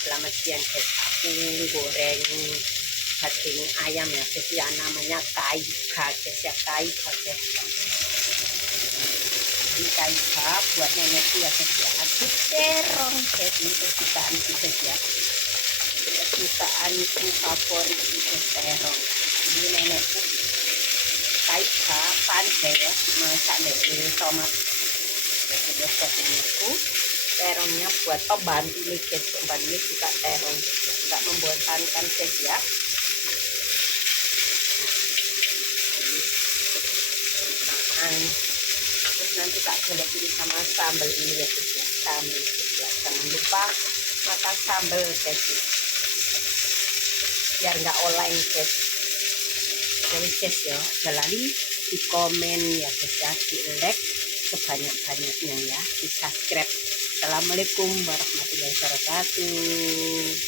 Selamat siang guys, aku goreng daging ayam ya guys ya, namanya kaiba guys ya, kaiba guys. Ini kaiba buat nenekku ya guys ya, aku terong guys, ini kesukaanku guys ya, kesukaanku favorit itu terong. Ini nenekku kaiba pandai ya masak dari tomat ya guys, buat nenekku. Terongnya buat pembantu nih guys, pembantu suka terong gitu, nggak membosankan guys ya. Terus nanti tak golekin sama sambal ini ya guys ya, sambal guys ya. Jangan lupa makan sambal guys ya, biar nggak oleng guys. Jadi guys ya, jangan di komen ya guys ya, di like sebanyak-banyaknya ya, di subscribe. Assalamualaikum warahmatullahi wabarakatuh.